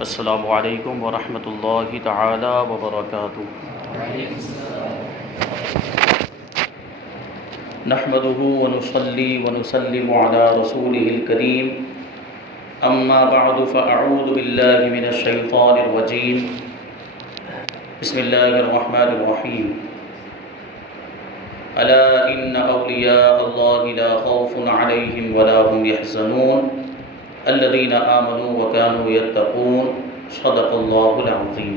السلام علیکم ورحمۃ اللہ تعالی وبرکاتہ۔ نحمده ونصلي ونسلم على رسوله الكريم، اما بعد فاعوذ بالله من الشیطان الرجیم، بسم اللہ الرحمن الرحیم۔ الا ان اولیاء اللہ لا خوف علیہم ولا هم يحزنون الذين آمنوا وكانوا يتقون، صدق اللہ العظیم۔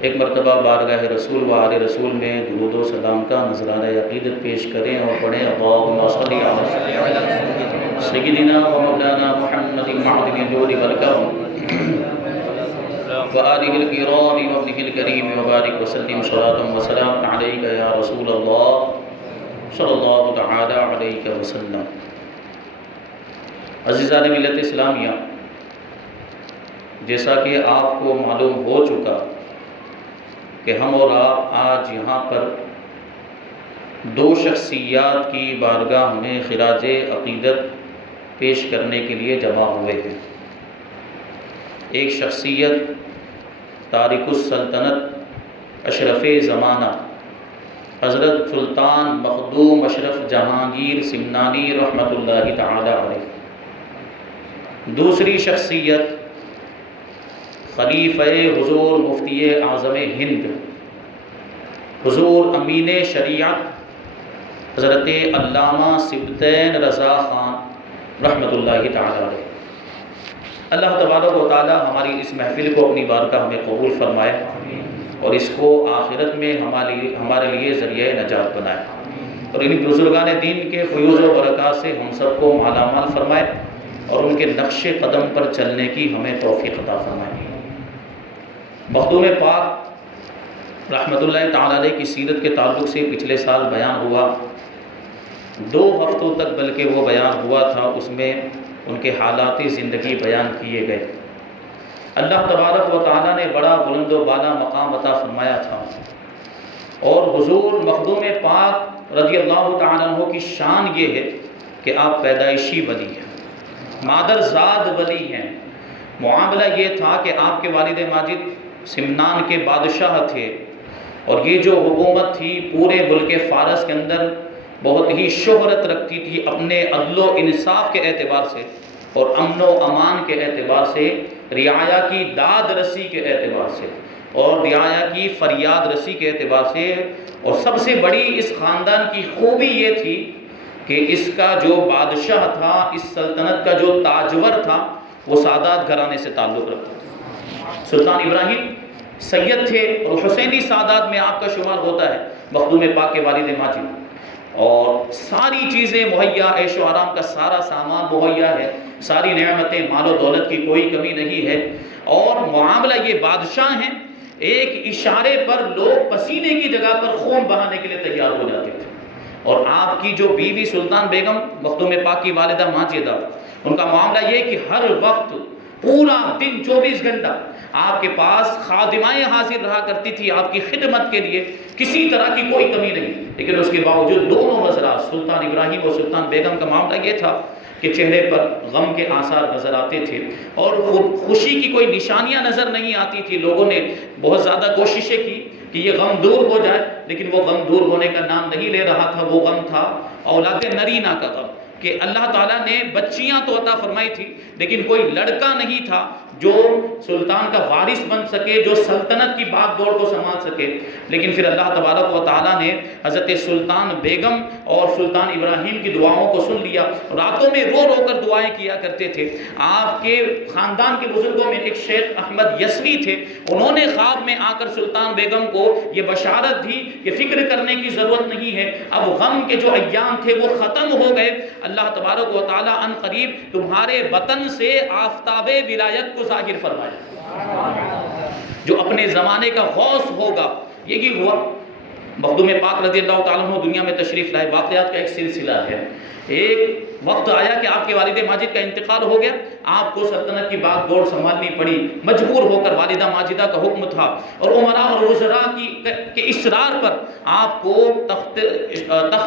ایک مرتبہ بارگاہ رسول و آل رسول میں درود و سلام کا نذرانہ عقیدت پیش کریں اور پڑھیں اللہم صلی علی سیدنا و مولانا محمد معدن الجود والکرم وآلہ الکرام وابنہ الکریم وبارک وسلم صلاۃ و سلام علیک یا رسول اللہ صلی اللہ تعالی علیہ وسلم۔ عزیزان ملت اسلامیہ، جیسا کہ آپ کو معلوم ہو چکا کہ ہم اور آپ آج یہاں پر دو شخصیات کی بارگاہ میں خراج عقیدت پیش کرنے کے لیے جمع ہوئے ہیں۔ ایک شخصیت تارک السلطنت اشرف زمانہ حضرت سلطان مخدوم اشرف جہانگیر سمنانی رحمۃ اللہ تعالی علیہ۔ دوسری شخصیت خلیفہ حضور مفتی اعظم ہند حضور امین شریعت حضرت علامہ سبطین رضا خان رحمۃ اللہ تعالی علیہ۔ اللہ تبارک و تعالی ہماری اس محفل کو اپنی بارگاہ میں قبول فرمائے اور اس کو آخرت میں ہمارے لیے ذریعہ نجات بنائے، اور ان بزرگان دین کے فیوز و برکات سے ہم سب کو مالا مال فرمائے اور ان کے نقش قدم پر چلنے کی ہمیں توفیق عطا فرمائے۔ مخدوم پاک رحمۃ اللہ تعالی علیہ کی سیرت کے تعلق سے پچھلے سال بیان ہوا، 2 ہفتوں تک بلکہ وہ بیان ہوا تھا، اس میں ان کے حالات زندگی بیان کیے گئے۔ اللہ تبارک و تعالی نے بڑا بلند و بالا مقام عطا فرمایا تھا، اور حضور مخدوم پاک رضی اللہ تعالیٰ عنہ کی شان یہ ہے کہ آپ پیدائشی ولی ہیں، مادر زاد ولی ہیں۔ معاملہ یہ تھا کہ آپ کے والد ماجد سمنان کے بادشاہ تھے، اور یہ جو حکومت تھی پورے ملک فارس کے اندر بہت ہی شہرت رکھتی تھی اپنے عدل و انصاف کے اعتبار سے، اور امن و امان کے اعتبار سے، رعایا کی داد رسی کے اعتبار سے، اور رعایا کی فریاد رسی کے اعتبار سے۔ اور سب سے بڑی اس خاندان کی خوبی یہ تھی کہ اس کا جو بادشاہ تھا، اس سلطنت کا جو تاجور تھا، وہ سادات گھرانے سے تعلق رکھتا تھا۔ سلطان ابراہیم سید تھے، اور حسینی سادات میں آپ کا شمار ہوتا ہے، مخدوم پاک کے والد ماجد، اور ساری چیزیں مہیا، عیش و آرام کا سارا سامان مہیا ہے، ساری نعمتیں، مال و دولت کی کوئی کمی نہیں ہے۔ اور معاملہ یہ بادشاہ ہیں، ایک اشارے پر لوگ پسینے کی جگہ پر خون بہانے کے لیے تیار ہو جاتے تھے۔ اور آپ کی جو بیوی سلطان بیگم مخدوم پاک کی والدہ ماجدہ، ان کا معاملہ یہ کہ ہر وقت پورا دن 24 گھنٹہ آپ کے پاس خادمائیں حاضر رہا کرتی تھی آپ کی خدمت کے لیے، کسی طرح کی کوئی کمی نہیں۔ لیکن اس کے باوجود دونوں حضرات سلطان ابراہیم اور سلطان بیگم کا معاملہ یہ تھا کہ چہرے پر غم کے آثار نظر آتے تھے، اور خوشی کی کوئی نشانیاں نظر نہیں آتی تھی۔ لوگوں نے بہت زیادہ کوششیں کی کہ یہ غم دور ہو جائے، لیکن وہ غم دور ہونے کا نام نہیں لے رہا تھا۔ وہ غم تھا اولاد نرینہ کا غم، کہ اللہ تعالیٰ نے بچیاں تو عطا فرمائی تھی، لیکن کوئی لڑکا نہیں تھا جو سلطان کا وارث بن سکے، جو سلطنت کی باغ دوڑ کو سنبھال سکے۔ لیکن پھر اللہ تبارک و تعالیٰ نے حضرت سلطان بیگم اور سلطان ابراہیم کی دعاؤں کو سن لیا۔ راتوں میں رو رو کر دعائیں کیا کرتے تھے۔ آپ کے خاندان کے بزرگوں میں ایک شیخ احمد یسوی تھے، انہوں نے خواب میں آ کر سلطان بیگم کو یہ بشارت دی کہ فکر کرنے کی ضرورت نہیں ہے، اب غم کے جو ایام تھے وہ ختم ہو گئے، اللہ تبارک و تعالیٰ ان قریب تمہارے وطن سے آفتاب ولایت کو ظاہر فرمائے، جو اپنے زمانے کا غوث ہوگا۔ یہی ہوا۔ مخدوم پاک رضی اللہ تعالیٰ عنہ دنیا میں تشریف لائے، واقعات کا ایک سلسلہ ہے۔ ایک وقت آیا کہ آپ کے والد ماجد کا انتقال ہو گیا، آپ کو سلطنت کی باغ دوڑ سنبھالنی پڑی، مجبور ہو کر والدہ ماجدہ کا حکم تھا اور عمراء اور وزراء کے اصرار پر آپ کو تخت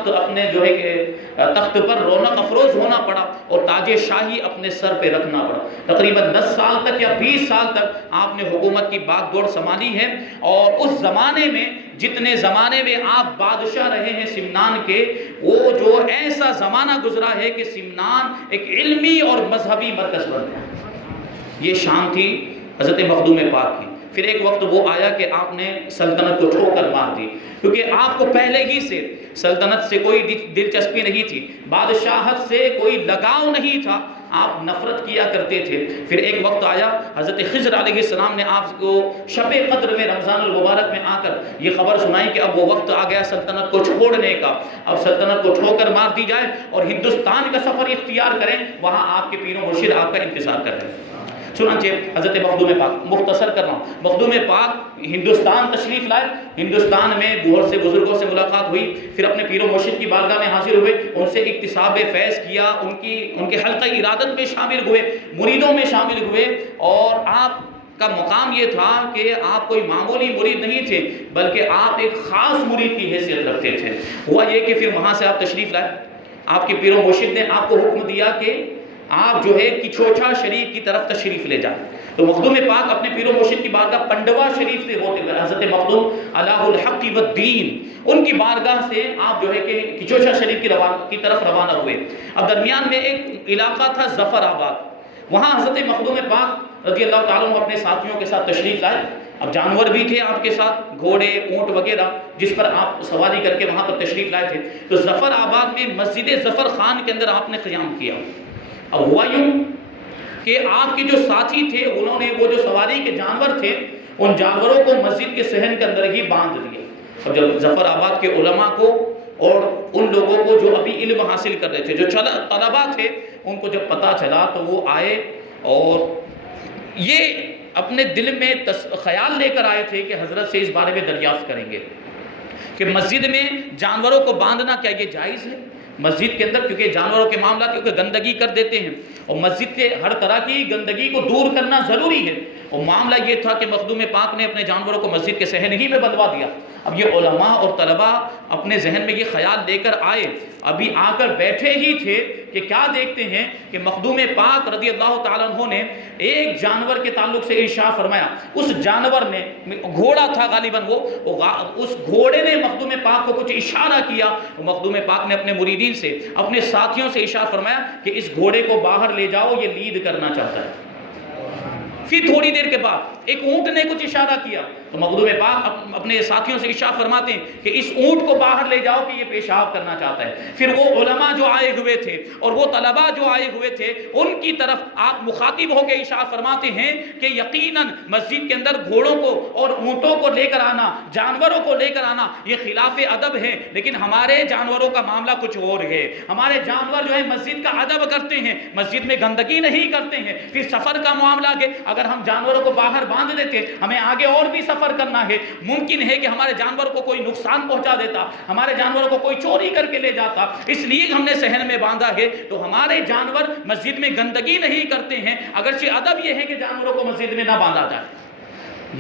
اپنے جو ہے کہ تخت پر رونق افروز ہونا پڑا اور تاج شاہی اپنے سر پہ رکھنا پڑا۔ تقریباً 10 سال تک یا 20 سال تک آپ نے حکومت کی باغ دوڑ سنبھالی ہے، اور اس زمانے میں جتنے زمانے میں آپ بادشاہ رہے ہیں سمنان کے، وہ جو ایسا زمانہ گزرا ہے کہ سمنان ایک علمی اور مذہبی مرکز بن گیا۔ یہ شان تھی حضرت مخدوم پاک کی۔ پھر ایک وقت وہ آیا کہ آپ نے سلطنت کو ٹھوکر مار دی، کیونکہ آپ کو پہلے ہی سے سلطنت سے کوئی دلچسپی نہیں تھی، بادشاہت سے کوئی لگاؤ نہیں تھا، آپ نفرت کیا کرتے تھے۔ پھر ایک وقت آیا حضرت خضر علیہ السلام نے آپ کو شب قدر میں رمضان المبارک میں آ کر یہ خبر سنائی کہ اب وہ وقت آ گیا سلطنت کو چھوڑنے کا، اب سلطنت کو ٹھوکر مار دی جائے اور ہندوستان کا سفر اختیار کریں، وہاں آپ کے پیر و مرشد آپ کا انتظار کر رہے ہیں۔ چنانچہ حضرت مخدوم پاک، مختصر کر رہا ہوں، مخدوم پاک ہندوستان تشریف لائے، ہندوستان میں بہت سے بزرگوں سے ملاقات ہوئی، پھر اپنے پیر و مرشد کی بارگاہ میں حاضر ہوئے، ان سے اکتساب فیض کیا، ان کے حلقہ ارادت میں شامل ہوئے، مریدوں میں شامل ہوئے، اور آپ کا مقام یہ تھا کہ آپ کوئی معمولی مرید نہیں تھے بلکہ آپ ایک خاص مرید کی حیثیت رکھتے تھے۔ ہوا یہ کہ پھر وہاں سے آپ تشریف لائے، آپ کے پیر و مرشد نے آپ کو حکم دیا کہ آپ جو ہے کچوچا شریف کی طرف تشریف لے جائیں۔ تو مخدوم پاک اپنے پیر و مرشد کی بارگاہ پنڈوا شریف سے ہوتے ہوئے حضرت مخدوم الہ الحق والدین ان کی بارگاہ سے آپ جو ہے کہ کچوچا شریف کی طرف روانہ ہوئے۔ اب درمیان میں ایک علاقہ تھا ظفر آباد، وہاں حضرت مخدوم پاک رضی اللہ تعالیٰ عنہ اپنے ساتھیوں کے ساتھ تشریف لائے۔ اب جانور بھی تھے آپ کے ساتھ، گھوڑے، اونٹ وغیرہ، جس پر آپ سواری کر کے وہاں پر تشریف لائے تھے۔ تو ظفر آباد میں مسجد ظفر خان کے اندر آپ نے قیام کیا۔ اب ہوا یوں کہ آپ کے جو ساتھی تھے انہوں نے وہ جو سواری کے جانور تھے ان جانوروں کو مسجد کے صحن کے اندر ہی باندھ دیا۔ اور جب ظفر آباد کے علماء کو اور ان لوگوں کو جو ابھی علم حاصل کر رہے تھے، جو طلباء تھے، ان کو جب پتہ چلا تو وہ آئے اور یہ اپنے دل میں خیال لے کر آئے تھے کہ حضرت سے اس بارے میں دریافت کریں گے کہ مسجد میں جانوروں کو باندھنا کیا یہ جائز ہے مسجد کے اندر، کیونکہ جانوروں کے معاملات کیونکہ گندگی کر دیتے ہیں اور مسجد کے ہر طرح کی گندگی کو دور کرنا ضروری ہے۔ اور معاملہ یہ تھا کہ مخدوم پاک نے اپنے جانوروں کو مسجد کے صحن ہی میں بندھوا دیا۔ اب یہ علماء اور طلباء اپنے ذہن میں یہ خیال لے کر آئے، ابھی آ کر بیٹھے ہی تھے کہ کیا دیکھتے ہیں کہ مخدوم پاک رضی اللہ تعالیٰ عنہ نے ایک جانور کے تعلق سے ارشاد فرمایا۔ اس جانور نے، گھوڑا تھا غالباً اس گھوڑے نے مخدوم پاک کو کچھ اشارہ کیا۔ مخدوم پاک نے اپنے مریدین سے، اپنے ساتھیوں سے ارشاد فرمایا کہ اس گھوڑے کو باہر لے جاؤ، یہ لید کرنا چاہتا ہے۔ پھر تھوڑی دیر کے بعد ایک اونٹ نے کچھ اشارہ کیا تو مخدوم پاک اپنے ساتھیوں سے ارشاد فرماتے ہیں کہ اس اونٹ کو باہر لے جاؤ کہ یہ پیشاب کرنا چاہتا ہے۔ پھر وہ علماء جو آئے ہوئے تھے اور وہ طلباء جو آئے ہوئے تھے ان کی طرف آپ مخاطب ہو کے ارشاد فرماتے ہیں کہ یقیناً مسجد کے اندر گھوڑوں کو اور اونٹوں کو لے کر آنا، جانوروں کو لے کر آنا یہ خلاف ادب ہے، لیکن ہمارے جانوروں کا معاملہ کچھ اور ہے۔ ہمارے جانور جو ہے مسجد کا ادب کرتے ہیں، مسجد میں گندگی نہیں کرتے ہیں۔ پھر سفر کا معاملہ ہے، اگر ہم جانوروں کو باہر باندھ دیتے، ہمیں آگے اور بھی سفر کرنا ہے، ممکن ہے کہ ہمارے جانور کو کوئی نقصان پہنچا دیتا، ہمارے جانوروں کو کوئی چوری کر کے لے جاتا، اس لیے ہم نے صحن میں باندھا ہے۔ تو ہمارے جانور مسجد میں گندگی نہیں کرتے ہیں، اگرچہ ادب یہ ہے کہ جانوروں کو مسجد میں نہ باندھا جائے۔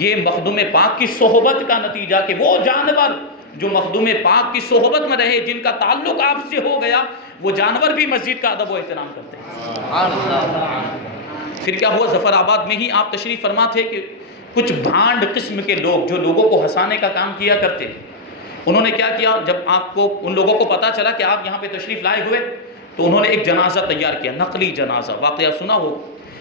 یہ مخدوم پاک کی صحبت کا نتیجہ کہ وہ جانور جو مخدوم پاک کی صحبت میں رہے، جن کا تعلق آپ سے ہو گیا، وہ جانور بھی مسجد کا ادب و احترام کرتے ہیں۔ پھر کیا ہوا، ظفر آباد میں ہی آپ تشریف فرما تھے کہ کچھ بھانڈ قسم کے لوگ جو لوگوں کو ہنسانے کا کام کیا کرتے، انہوں نے کیا کیا، جب آپ کو ان لوگوں کو پتا چلا کہ آپ یہاں پہ تشریف لائے ہوئے تو انہوں نے ایک جنازہ تیار کیا، نقلی جنازہ، واقعہ سنا ہو۔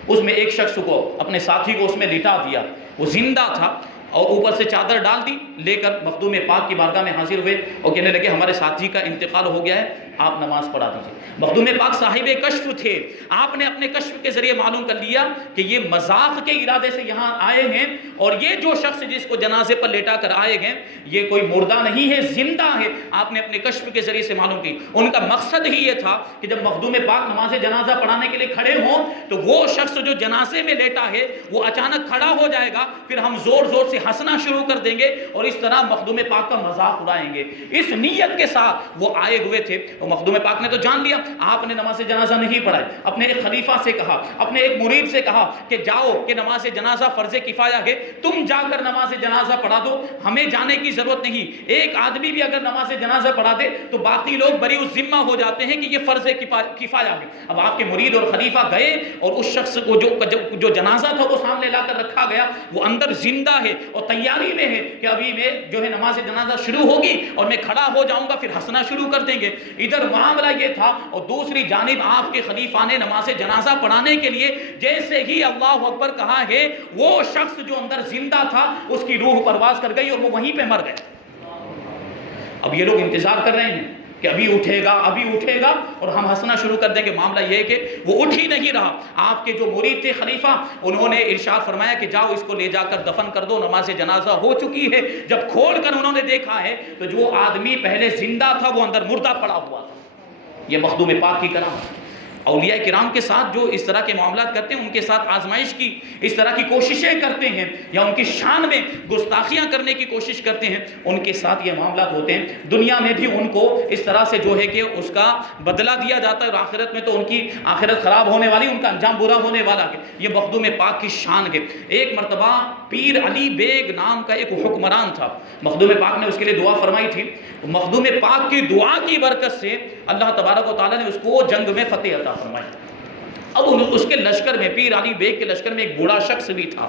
اس میں ایک شخص کو، اپنے ساتھی کو اس میں لٹا دیا، وہ زندہ تھا، اور اوپر سے چادر ڈال دی، لے کر مخدوم پاک کی بارگاہ میں حاضر ہوئے اور کہنے لگے ہمارے ساتھی کا انتقال ہو گیا ہے، آپ نماز پڑھا دیجیے۔ مخدوم پاک صاحب کشف تھے، آپ نے اپنے کشف کے ذریعے معلوم کر لیا کہ یہ مذاق کے ارادے سے یہاں آئے ہیں، اور یہ جو شخص جس کو جنازے پر لیٹا کر آئے ہیں یہ کوئی مردہ نہیں ہے، زندہ ہے۔ آپ نے اپنے کشف کے ذریعے سے معلوم کی۔ ان کا مقصد ہی یہ تھا کہ جب مخدوم پاک نماز جنازہ پڑھانے کے لیے کھڑے ہوں تو وہ شخص جو جنازے میں لیٹا ہے وہ اچانک کھڑا ہو جائے گا، پھر ہم زور زور سے ہنسنا شروع کر دیں گے اور اس طرح مخدوم پاک کا مذاق اڑائیں گے۔ اس نیت کے ساتھ وہ آئے ہوئے تھے، اور مخدوم پاک نے تو جان لیا آپ نے نماز جنازہ نہیں پڑھائی، اپنے ایک خلیفہ سے کہا، اپنے ایک مرید سے کہا کہ جاؤ کہ نماز جنازہ فرض کفایہ ہے، تم جا کر نماز جنازہ پڑھا دو، ہمیں جانے کی ضرورت نہیں۔ ایک آدمی بھی اگر نماز جنازہ پڑھا دے تو باقی لوگ بری الذمہ ہو جاتے ہیں کہ یہ فرض کفایہ ہے۔ اب آپ کے مرید اور خلیفہ گئے اور اس شخص کو جو جنازہ تھا وہ سامنے لا کر رکھا گیا، وہ اندر زندہ ہے اور تیاری میں ہے کہ ابھی میں جو ہے نماز جنازہ شروع ہوگی اور میں کھڑا ہو جاؤں گا، پھر ہنسنا شروع کر دیں گے۔ ادھر معاملہ یہ تھا، اور دوسری جانب آپ کے خلیفہ نے نماز جنازہ پڑھانے کے لیے جیسے ہی اللہ اکبر کہا ہے، وہ شخص جو اندر زندہ تھا اس کی روح پرواز کر گئی اور وہ وہیں پہ مر گئے۔ اب یہ لوگ انتظار کر رہے ہیں کہ ابھی اٹھے گا اور ہم ہنسنا شروع کر دیں گے۔ معاملہ یہ ہے کہ وہ اٹھ ہی نہیں رہا۔ آپ کے جو مرید تھے خلیفہ، انہوں نے ارشاد فرمایا کہ جاؤ اس کو لے جا کر دفن کر دو، نماز جنازہ ہو چکی ہے۔ جب کھول کر انہوں نے دیکھا ہے تو جو آدمی پہلے زندہ تھا وہ اندر مردہ پڑا ہوا تھا۔ یہ مخدوم پاک کی کرامت۔ اولیاء کرام کے ساتھ جو اس طرح کے معاملات کرتے ہیں، ان کے ساتھ آزمائش کی اس طرح کی کوششیں کرتے ہیں یا ان کی شان میں گستاخیاں کرنے کی کوشش کرتے ہیں، ان کے ساتھ یہ معاملات ہوتے ہیں۔ دنیا میں بھی ان کو اس طرح سے جو ہے کہ اس کا بدلہ دیا جاتا ہے، اور آخرت میں تو ان کی آخرت خراب ہونے والی، ان کا انجام برا ہونے والا ہے۔ یہ مخدوم پاک کی شان ہے۔ ایک مرتبہ پیر علی بیگ نام کا ایک حکمران تھا، مخدوم پاک نے اس کے لیے دعا فرمائی تھی۔ مخدوم پاک کی دعا کی برکت سے اللہ تبارک و تعالیٰ نے اس کو جنگ میں فتح عطا فرمائی۔ اب اس کے لشکر میں، پیر علی بیگ کے لشکر میں ایک بوڑھا شخص بھی تھا۔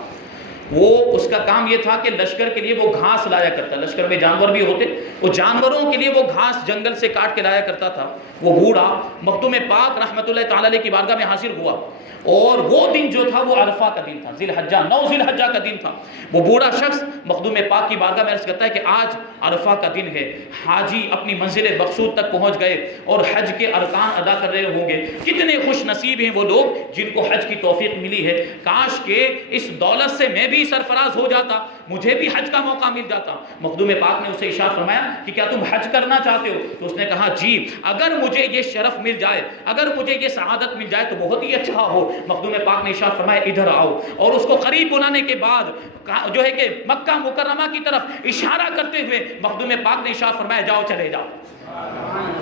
وہ اس کا کام یہ تھا کہ لشکر کے لیے وہ گھاس لایا کرتا، لشکر میں جانور بھی ہوتے، وہ جانوروں کے لیے وہ گھاس جنگل سے کاٹ کے لایا کرتا تھا۔ وہ بوڑھا مخدوم پاک رحمۃ اللہ تعالیٰ علیہ کی بارگاہ میں حاضر ہوا، اور وہ دن جو تھا وہ عرفہ کا دن تھا، ذی الحجہ، 9 ذی الحجہ کا دن تھا۔ وہ بوڑھا شخص مخدوم پاک کی بارگاہ میں عرض کرتا ہے کہ آج عرفہ کا دن ہے، حاجی اپنی منزل مقصود تک پہنچ گئے اور حج کے ارکان ادا کر رہے ہوں گے۔ کتنے خوش نصیب ہیں وہ لوگ جن کو حج کی توفیق ملی ہے، کاش کہ اس دولت سے میں بھی سرفراز ہو جاتا، مجھے بھی حج کا موقع مل جاتا۔ مخدوم پاک نے اسے ارشاد فرمایا کہ کیا تم حج کرنا چاہتے ہو؟ تو اس نے کہا جی، اگر مجھے یہ شرف مل جائے، اگر مجھے یہ سعادت مل جائے تو بہت ہی اچھا ہو۔ مخدوم پاک نے ارشاد فرمایا ادھر آؤ، اور اس کو قریب بلانے کے بعد جو ہے کہ مکہ مکرمہ کی طرف اشارہ کرتے ہوئے مخدوم پاک نے ارشاد فرمایا جاؤ، چلے جاؤ۔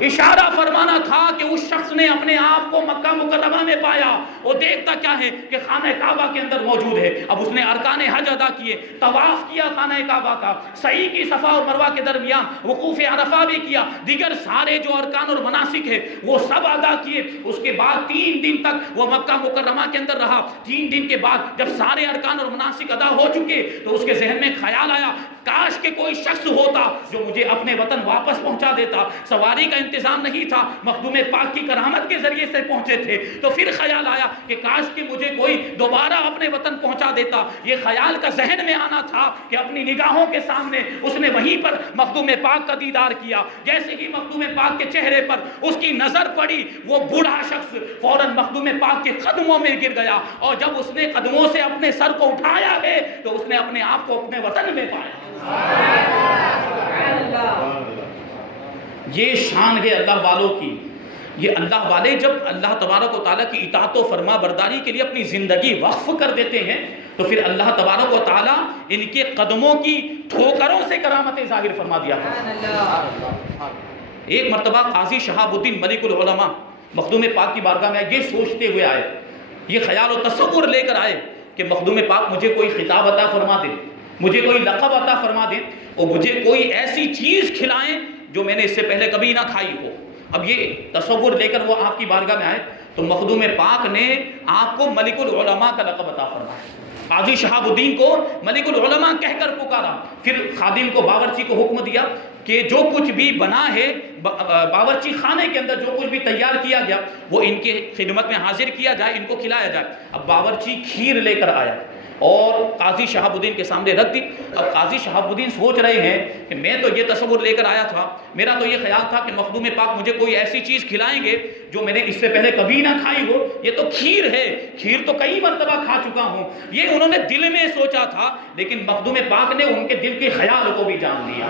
اشارہ فرمانا تھا کہ اس شخص نے اپنے آپ کو مکہ مکرمہ میں پایا، وہ دیکھتا کیا ہے کہ خانہ کعبہ کے اندر موجود ہے۔ اب اس نے ارکان حج ادا کیے، طواف کیا خانہ کعبہ کا، سعی کی صفا اور مروہ کے درمیان، وقوف عرفہ بھی کیا، دیگر سارے جو ارکان اور مناسک ہے وہ سب ادا کیے۔ اس کے بعد 3 دن تک وہ مکہ مکرمہ کے اندر رہا۔ 3 دن کے بعد جب سارے ارکان اور مناسک ادا ہو چکے تو اس کے ذہن میں خیال آیا، کاش کہ کوئی شخص ہوتا جو مجھے اپنے وطن واپس پہنچا دیتا۔ سواری کا انتظام نہیں تھا، مخدوم پاک کی کرامت کے ذریعے سے پہنچے تھے، تو پھر خیال آیا کہ کاش کہ مجھے کوئی دوبارہ اپنے وطن پہنچا دیتا۔ یہ خیال کا ذہن میں آنا تھا کہ اپنی نگاہوں کے سامنے اس نے وہیں پر مخدوم پاک کا دیدار کیا۔ جیسے ہی مخدوم پاک کے چہرے پر اس کی نظر پڑی، وہ بوڑھا شخص فوراً مخدوم پاک کے قدموں میں گر گیا، اور جب اس نے قدموں سے اپنے سر کو اٹھایا ہے تو اس نے اپنے آپ کو اپنے وطن میں پایا۔ یہ شان ہے اللہ والوں کی۔ یہ اللہ والے جب اللہ تبارک و تعالیٰ کی اطاعت و فرما برداری کے لیے اپنی زندگی وقف کر دیتے ہیں تو پھر اللہ تبارک و تعالیٰ ان کے قدموں کی ٹھوکروں سے کرامتیں ظاہر فرما دیا ہے۔ ایک مرتبہ قاضی شہاب الدین ملک العلماء مخدوم پاک کی بارگاہ میں یہ سوچتے ہوئے آئے، یہ خیال و تصور لے کر آئے کہ مخدوم پاک مجھے کوئی خطاب عطا فرما دے، مجھے کوئی لقب عطا فرما دیں، اور مجھے کوئی ایسی چیز کھلائیں جو میں نے اس سے پہلے کبھی نہ کھائی ہو۔ اب یہ تصور لے کر وہ آپ کی بارگاہ میں آئے تو مخدوم پاک نے آپ کو ملک العلماء کا لقب عطا فرمایا۔ قاضی شہاب الدین کو ملک العلماء کہہ کر پکارا۔ پھر خادم کو، باورچی کو حکم دیا کہ جو کچھ بھی بنا ہے باورچی خانے کے اندر جو کچھ بھی تیار کیا گیا وہ ان کی خدمت میں حاضر کیا جائے، ان کو کھلایا جائے۔ اب باورچی کھیر لے کر آیا اور قاضی شہاب الدین کے سامنے رکھ دی۔ اب قاضی شہاب الدین سوچ رہے ہیں کہ میں تو یہ تصور لے کر آیا تھا، میرا تو یہ خیال تھا کہ مخدوم پاک مجھے کوئی ایسی چیز کھلائیں گے جو میں نے اس سے پہلے کبھی نہ کھائی ہو، یہ تو کھیر ہے، کھیر تو کئی مرتبہ کھا چکا ہوں۔ یہ انہوں نے دل میں سوچا تھا، لیکن مخدوم پاک نے ان کے دل کے خیال کو بھی جان لیا،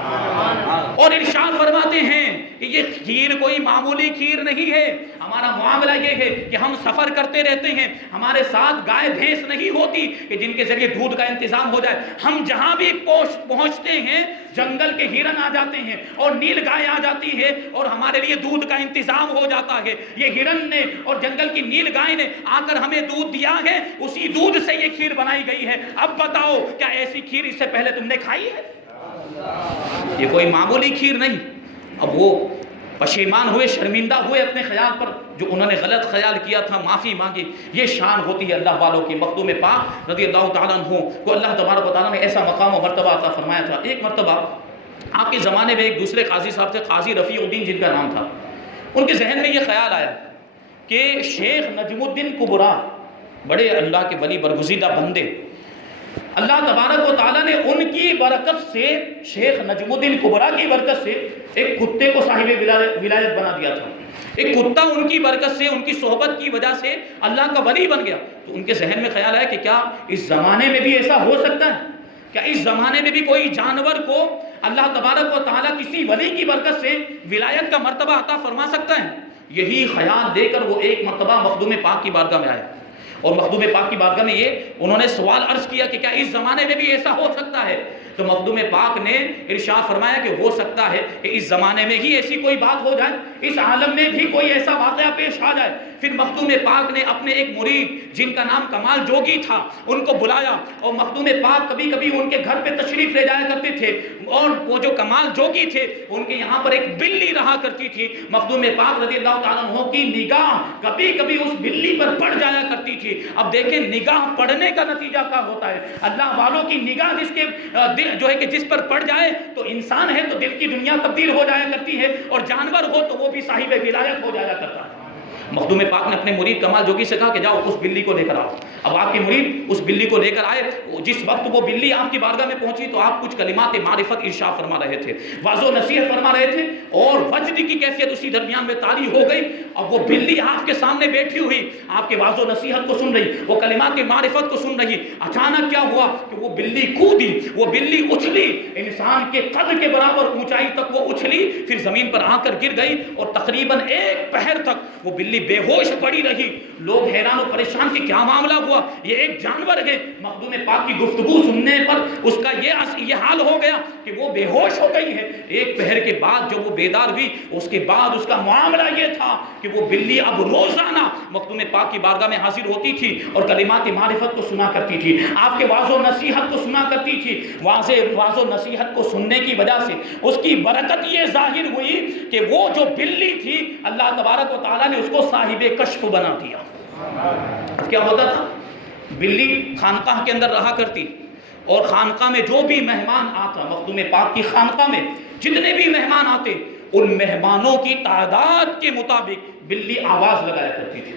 اور ارشاد فرماتے ہیں کہ یہ کھیر کوئی معمولی کھیر نہیں ہے۔ ہمارا معاملہ یہ ہے کہ ہم سفر کرتے رہتے ہیں، ہمارے ساتھ گائے بھینس نہیں ہوتی کہ جن کے ذریعے دودھ کا انتظام ہو جائے۔ ہم جہاں بھی پہنچتے ہیں جنگل کے ہرن آ جاتے ہیں اور نیل گائے آ جاتی ہے اور ہمارے لیے دودھ کا انتظام ہو جاتا ہے۔ یہ ہرن نے اور جنگل کی نیل گائے نے آ کر ہمیں دودھ دیا ہے، اسی دودھ سے یہ کھیر بنائی گئی ہے۔ اب بتاؤ کیا ایسی کھیر اس سے پہلے تم نے کھائی ہے؟ یہ کوئی معمولی کھیر نہیں۔ اب وہ پشیمان ہوئے، شرمندہ ہوئے اپنے خیال پر، جو انہوں نے غلط خیال کیا تھا، معافی مانگی۔ یہ شان ہوتی ہے اللہ والوں کی۔ مخدوم پاک رضی اللہ تعالیٰ عنہ کو اللہ تبارک و تعالیٰ نے ایسا مقام و مرتبہ عطا فرمایا تھا۔ ایک مرتبہ آپ کے زمانے میں ایک دوسرے قاضی صاحب تھے، قاضی رفیع الدین جن کا نام تھا۔ ان کے ذہن میں یہ خیال آیا کہ شیخ نجم الدین کبرا، بڑے اللہ کے ولی برگزیدہ بندے، اللہ تبارک و تعالیٰ نے ان کی برکت سے، شیخ نجم الدین کبرا کی برکت سے ایک کتے کو صاحب ولایت بنا دیا تھا۔ ایک کتا ان کی برکت سے، ان کی صحبت کی وجہ سے اللہ کا ولی بن گیا۔ تو ان کے ذہن میں خیال آیا کہ کیا اس زمانے میں بھی ایسا ہو سکتا ہے؟ کیا اس زمانے میں بھی کوئی جانور کو اللہ تبارک و تعالیٰ کسی ولی کی برکت سے ولایت کا مرتبہ عطا فرما سکتا ہے؟ یہی خیال لے کر وہ ایک مرتبہ مخدوم پاک کی بارگاہ میں آیا، اور مخدوم پاک کی بارگاہ میں انہوں نے سوال عرض کیا کہ کیا اس زمانے میں بھی ایسا ہو سکتا ہے؟ تو مخدوم پاک نے ارشاد فرمایا کہ ہو سکتا ہے کہ اس زمانے میں ہی ایسی کوئی بات ہو جائے، اس عالم میں بھی کوئی ایسا واقعہ پیش آ جائے۔ پھر مخدوم پاک نے اپنے ایک مرید جن کا نام کمال جوگی تھا ان کو بلایا، اور مخدوم پاک کبھی کبھی ان کے گھر پہ تشریف لے جایا کرتے تھے، اور وہ جو کمال جوگی تھے ان کے یہاں پر ایک بلی رہا کرتی تھی۔ مخدوم پاک رضی اللہ تعالیٰ عنہ کی نگاہ کبھی کبھی اس بلی پر پڑ جایا کرتی تھی۔ اب دیکھیں نگاہ پڑنے کا نتیجہ کیا ہوتا ہے۔ اللہ والوں کی نگاہ جس کے دل جو ہے کہ جس پر پڑ جائے تو انسان ہے تو دل کی دنیا تبدیل ہو جایا کرتی ہے، اور جانور ہو تو وہ بھی صاحب ولایت ہو جایا کرتا ہے۔ مخدوم پاک نے اپنے مرید کمال جوگی سے کہا کہ جاؤ اس بلی کو لے کر آؤ۔ اب آپ کے مرید اس بلی کو لے کر آئے۔ جس وقت وہ بلی آپ کی بارگاہ میں پہنچی تو آپ کچھ کلمات معرفت ارشاد فرما رہے تھے، واضح و نصیحت فرما رہے تھے، اور وجد کی کیفیت اسی درمیان میں طاری ہو گئی۔ اب وہ بلی آپ کے سامنے بیٹھی ہوئی، آپ کے واضح و نصیحت کو سن رہی، وہ کلمات معرفت کو سن رہی۔ اچانک کیا ہوا کہ وہ بلی کودی، وہ بلی اچھلی، انسان کے قد کے برابر اونچائی تک وہ اچھلی، پھر زمین پر آ کر گر گئی، اور تقریباً ایک پہر تک وہ بلی بے ہوش پڑی رہی۔ لوگ حیران و پریشان کہ کیا معاملہ ہوا، یہ ایک جانور ہے۔ مخدوم پاک کی گفتگو سننے پر اس کا یہ حال ہو گیا کہ وہ بے ہوش ہو گئی ہے۔ ایک پہر کے بعد جب وہ بیدار ہوئی، اس کے بعد اس کا معاملہ یہ تھا کہ وہ بلی اب روزانہ مخدوم پاک کی بارگاہ میں حاضر ہوتی تھی اور کلمات معرفت کو سنا کرتی تھی، آپ کے واضح و نصیحت کو سنا کرتی تھی۔ واضح و نصیحت کو سننے کی وجہ سے اس کی برکت یہ ظاہر ہوئی کہ وہ جو بلی تھی اللہ تبارک و تعالیٰ نے اس کو صاحب کشف بنا دیا۔ کیا ہوتا تھا؟ بلی خانقاہ کے اندر رہا کرتی، اور خانقاہ میں جو بھی مہمان آتا، مخدوم پاک کی خانقاہ میں جتنے بھی مہمان آتے، ان مہمانوں کی تعداد کے مطابق بلی آواز لگایا کرتی تھی۔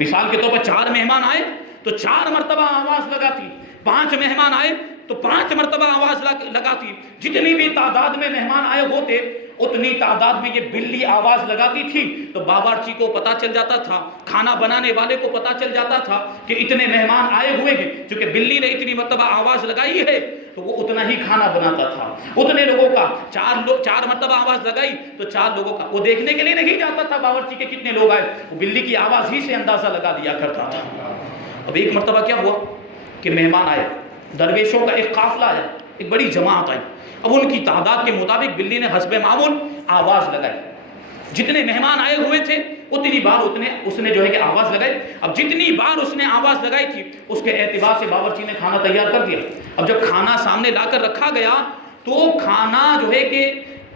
مثال کے طور پر 4 مہمان آئے تو 4 مرتبہ آواز لگاتی، 5 مہمان آئے تو 5 مرتبہ آواز لگاتی۔ جتنی بھی تعداد میں مہمان آئے ہوتے اتنی تعداد میں یہ بلی آواز لگاتی تھی، تو باورچی کو پتا چل جاتا تھا، کھانا بنانے والے کو پتا چل جاتا تھا کہ اتنے مہمان آئے ہوئے ہیں۔ چونکہ بلی نے اتنی مرتبہ آواز لگائی ہے تو وہ اتنا ہی کھانا بناتا تھا، اتنے لوگوں کا۔ 4 مرتبہ آواز لگائی تو 4 لوگوں کا، وہ دیکھنے کے لیے نہیں جاتا تھا باورچی کے کتنے لوگ آئے، وہ بلی کی آواز ہی سے اندازہ لگا لیا کرتا تھا۔ اب ایک مرتبہ کیا ہوا کہ مہمان آئے، درویشوں کا ایک قافلہ آیا، ایک بڑی جماعت آئی۔ اب ان کی تعداد کے مطابق بلی نے حسب معمول آواز لگائی۔ جتنے مہمان آئے ہوئے تھے اتنی بار اس نے جو ہے کہ آواز لگائی۔ اب جتنی بار اس نے آواز لگائی تھی اس کے اعتبار سے باورچی نے کھانا تیار کر دیا۔ اب جب کھانا سامنے لا کر رکھا گیا تو کھانا جو ہے کہ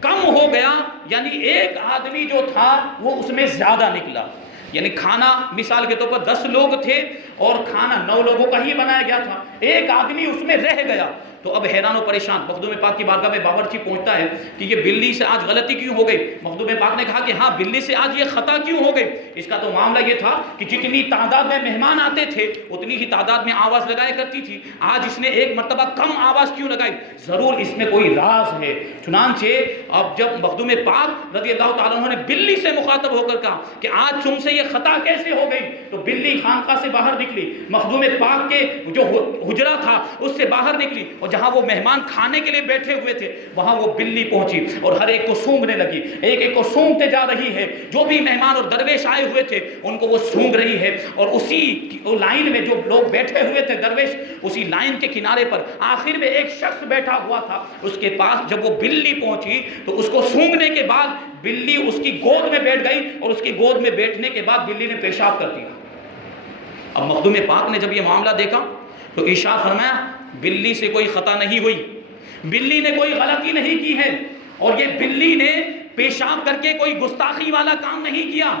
کم ہو گیا، یعنی ایک آدمی جو تھا وہ اس میں زیادہ نکلا۔ یعنی کھانا مثال کے طور پر 10 لوگ تھے اور کھانا 9 لوگوں کا ہی بنایا گیا تھا، ایک آدمی اس میں رہ گیا۔ تو اب حیران و پریشان مخدوم پاک کی بارگاہ میں باورچی پہنچتا ہے کہ یہ بلی سے آج غلطی کیوں ہو گئی؟ مخدوم پاک نے کہا کہ ہاں بلی سے آج یہ خطا کیوں ہو گئی؟ اس کا تو معاملہ یہ تھا کہ جتنی تعداد میں مہمان آتے تھے اتنی ہی تعداد میں آواز لگایا کرتی تھی، آج اس نے ایک مرتبہ کم آواز کیوں لگائی؟ ضرور اس میں کوئی راز ہے۔ چنانچہ اب جب مخدوم پاک رضی اللہ تعالیٰ عنہ نے بلی سے مخاطب ہو کر کہا کہ آج تم سے یہ خطا کیسے ہو گئی، تو بلی خانقاہ سے باہر نکلی، مخدوم پاک کے جو حجرہ تھا اس سے باہر نکلی، اور جہاں وہ مہمان کھانے کے لیے بیٹھے ہوئے تھے وہاں وہ بلی پہنچی اور ہر ایک کو سونگنے لگی، ایک ایک کو سونگتے جا رہی ہے، جو بھی مہمان اور درویش آئے ہوئے تھے ان کو وہ سونگ رہی ہے، اور اسی لائن میں جو لوگ بیٹھے ہوئے تھے درویش، اسی لائن کے کنارے پر آخر میں ایک شخص بیٹھا ہوا تھا، اس کے پاس جب وہ بلی پہنچی تو اس کو سونگنے کے بعد بلی اس کی گود میں بیٹھ گئی، اور اس کی گود میں بیٹھنے کے بعد بلی نے پیشاب کر دیا۔ اب مخدوم پاک نے جب یہ معاملہ دیکھا تو ارشاد فرمایا بلی سے کوئی خطا نہیں ہوئی، بلی نے کوئی غلطی نہیں کی ہے، اور یہ بلی نے پیشاب کر کے کوئی گستاخی والا کام نہیں کیا،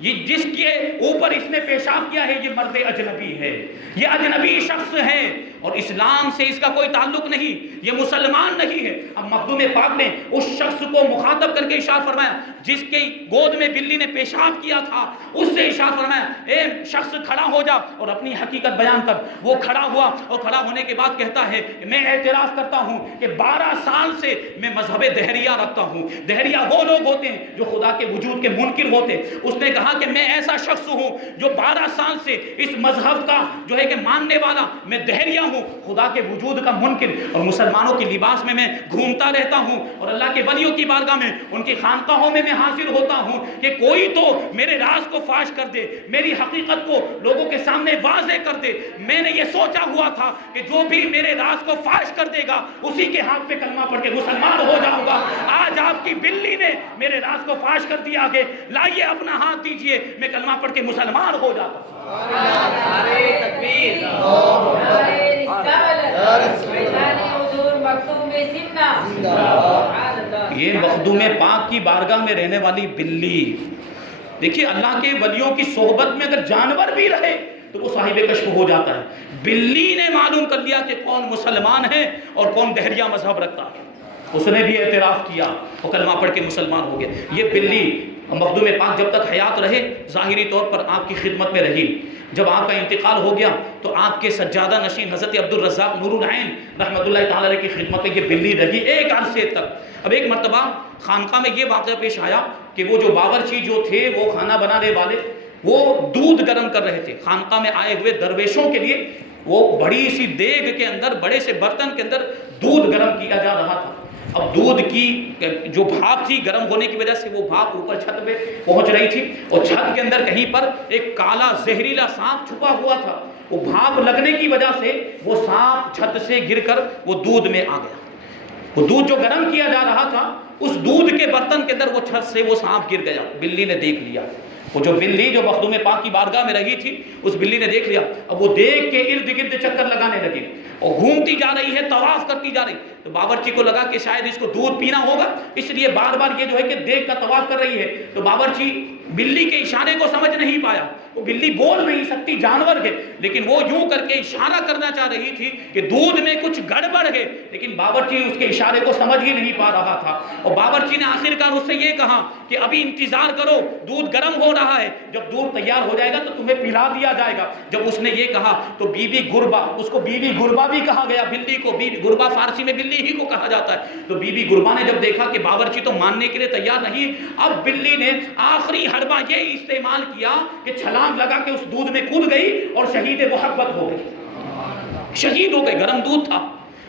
یہ جس کے اوپر اس نے پیشاب کیا ہے یہ مرد اجنبی ہے، یہ اجنبی شخص ہے، اور اسلام سے اس کا کوئی تعلق نہیں، یہ مسلمان نہیں ہے۔ اب مخدوم پاک نے اس شخص کو مخاطب کر کے ارشاد فرمایا جس کی گود میں بلی نے پیشاب کیا تھا، اس سے ارشاد فرمایا اے شخص کھڑا ہو جا اور اپنی حقیقت بیان کر۔ وہ کھڑا ہوا، اور کھڑا ہونے کے بعد کہتا ہے میں اعتراف کرتا ہوں کہ 12 سال سے میں مذہب دہریہ رکھتا ہوں، دہریہ وہ لوگ ہوتے ہیں جو خدا کے وجود کے منکر ہوتے۔ اس نے کہا کہ میں ایسا شخص ہوں جو 12 سال سے اس مذہب کا جو ہے کہ ماننے والا، میں دہریہ ہوں، خدا کے وجود کا منکر، اور مسلمانوں کی لباس میں گھومتا رہتا ہوں، اور اللہ کے ولیوں کی بارگاہ میں ان کی خانقاہوں میں حاضر ہوتا ہوں کہ کوئی تو میرے راز کو فاش کر دے، میری حقیقت کو لوگوں کے سامنے واضح کر دے۔ میں نے یہ سوچا ہوا تھا کہ جو بھی میرے راز کو فاش کر دے گا اسی کے ہاتھ پہ کلمہ پڑھ کے مسلمان ہو جاؤں گا۔ آج آپ کی بلی نے میرے راز کو فاش کر دیا کہ لائیے اپنا ہاتھ دیجئے، میں کلمہ پڑھ کے مسلمان ہو جاتا ہوں۔ یہ مخدوم پاک کی بارگاہ میں رہنے والی بلی، دیکھیے اللہ کے ولیوں کی صحبت میں اگر جانور بھی رہے تو وہ صاحب کشف ہو جاتا ہے۔ بلی نے معلوم کر لیا کہ کون مسلمان ہے اور کون دہریہ مذہب رکھتا ہے، اس نے بھی اعتراف کیا اور کلمہ پڑھ کے مسلمان ہو گیا۔ یہ بلی مخدوم پاک جب تک حیات رہے ظاہری طور پر آپ کی خدمت میں رہی، جب آپ کا انتقال ہو گیا تو آپ کے سجادہ نشین حضرت عبدالرزاق نور العین رحمۃ اللہ تعالی علیہ کی خدمت میں یہ بلی رہی ایک عرصے تک۔ اب ایک مرتبہ خانقاہ میں یہ واقعہ پیش آیا کہ وہ جو باورچی جو تھے، وہ کھانا بنانے والے، وہ دودھ گرم کر رہے تھے خانقاہ میں آئے ہوئے درویشوں کے لیے۔ وہ بڑی سی دیگ کے اندر، بڑے سے برتن کے اندر دودھ گرم کیا جا رہا تھا۔ اب دودھ کی جو بھاپ تھی گرم ہونے کی وجہ سے وہ بھاپ اوپر چھت پہ پہنچ رہی تھی، اور چھت کے اندر کہیں پر ایک کالا زہریلا سانپ چھپا ہوا تھا۔ وہ بھاپ لگنے کی وجہ سے وہ سانپ چھت سے گر کر وہ دودھ میں آ گیا۔ وہ دودھ جو گرم کیا جا رہا تھا اس دودھ کے برتن کے اندر وہ چھت سے وہ سانپ گر گیا۔ بلی نے دیکھ لیا، وہ جو بلی جو مخدوم پاک کی بارگاہ میں رہی تھی اس بلی نے دیکھ لیا۔ اب وہ دیکھ کے ارد گرد چکر لگانے لگی اور گھومتی جا رہی ہے، طواف کرتی جا رہی۔ تو باورچی کو لگا کہ شاید اس کو دودھ پینا ہوگا، اس لیے بار بار یہ جو ہے کہ دیکھ کا طواف کر رہی ہے۔ تو باورچی بلی کے اشارے کو سمجھ نہیں پایا، وہ بلی بول نہیں سکتی، جانور ہے، لیکن وہ یوں کر کے اشارہ کرنا چاہ رہی تھی کہ دودھ میں کچھ گڑبڑ ہے، لیکن باورچی اس کے اشارے کو سمجھ ہی نہیں پا رہا تھا۔ اور باورچی نے آخرکار اس سے یہ کہا کہ ابھی انتظار کرو، دودھ گرم ہو رہا ہے، جب دودھ تیار ہو جائے گا تو تمہیں پلا دیا جائے گا۔ جب اس نے یہ کہا تو بی بی گربا، اس کو بی بی گربا بھی کہا گیا، بلی کو بی بی گربا فارسی میں بلی ہی کو کہا جاتا ہے۔ تو بی بی گربا نے جب دیکھا کہ باورچی تو ماننے کے لیے تیار نہیں، اب بلی نے آخری حربہ یہ استعمال کیا کہ چھلانگ لگا کے اس دودھ میں کود گئی اور شہید محبت ہو گئی، شہید ہو گئی، گرم دودھ تھا۔